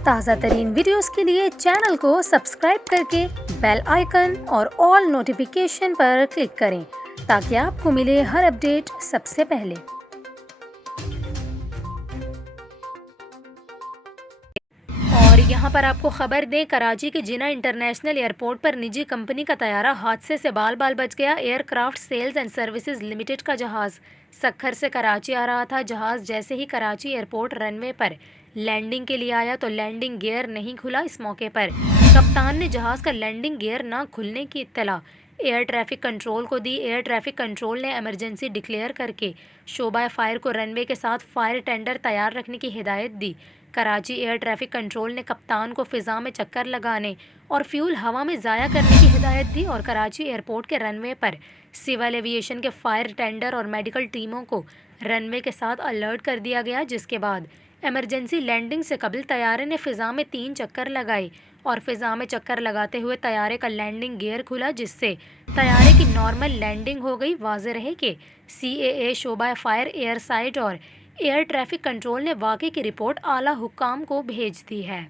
ताज़ा तरीन वीडियोस के लिए चैनल को सब्सक्राइब करके बेल आइकन और ऑल नोटिफिकेशन पर क्लिक करें ताकि आपको मिले हर अपडेट सबसे पहले। और यहाँ पर आपको खबर दें, कराची के जिना इंटरनेशनल एयरपोर्ट पर निजी कंपनी का तैयारा हादसे से बाल बाल बच गया। Aircraft sales and services limited का जहाज़ सक्खर से कराची आ रहा था। जहाज़ जैसे ही कराची एयरपोर्ट रनवे पर लैंडिंग के लिए आया तो लैंडिंग गियर नहीं खुला। इस मौके पर कप्तान ने जहाज़ का लैंडिंग गियर ना खुलने की इत्तला एयर ट्रैफिक कंट्रोल को दी। एयर ट्रैफिक कंट्रोल ने इमरजेंसी डिक्लेयर करके शोबा फायर को रनवे के साथ फायर टेंडर तैयार रखने की हिदायत दी। कराची एयर ट्रैफिक कंट्रोल ने कप्तान को फ़िज़ा में चक्कर लगाने और फ्यूल हवा में ज़ाया करने की हिदायत दी और कराची एयरपोर्ट के रनवे पर सिविल एविएशन के फायर टेंडर और मेडिकल टीमों को रनवे के साथ अलर्ट कर दिया गया। जिसके बाद इमरजेंसी लैंडिंग से कबल तैयारे ने फ़िज़ा में 3 चक्कर लगाए और फ़िज़ा में चक्कर लगाते हुए तैयारे का लैंडिंग गियर खुला, जिससे तैयारे की नॉर्मल लैंडिंग हो गई। वाज़ेह रहे कि CAA शोबा फायर एयर साइट और एयर ट्रैफिक कंट्रोल ने वाक़े की रिपोर्ट आला हुक्काम को भेज दी है।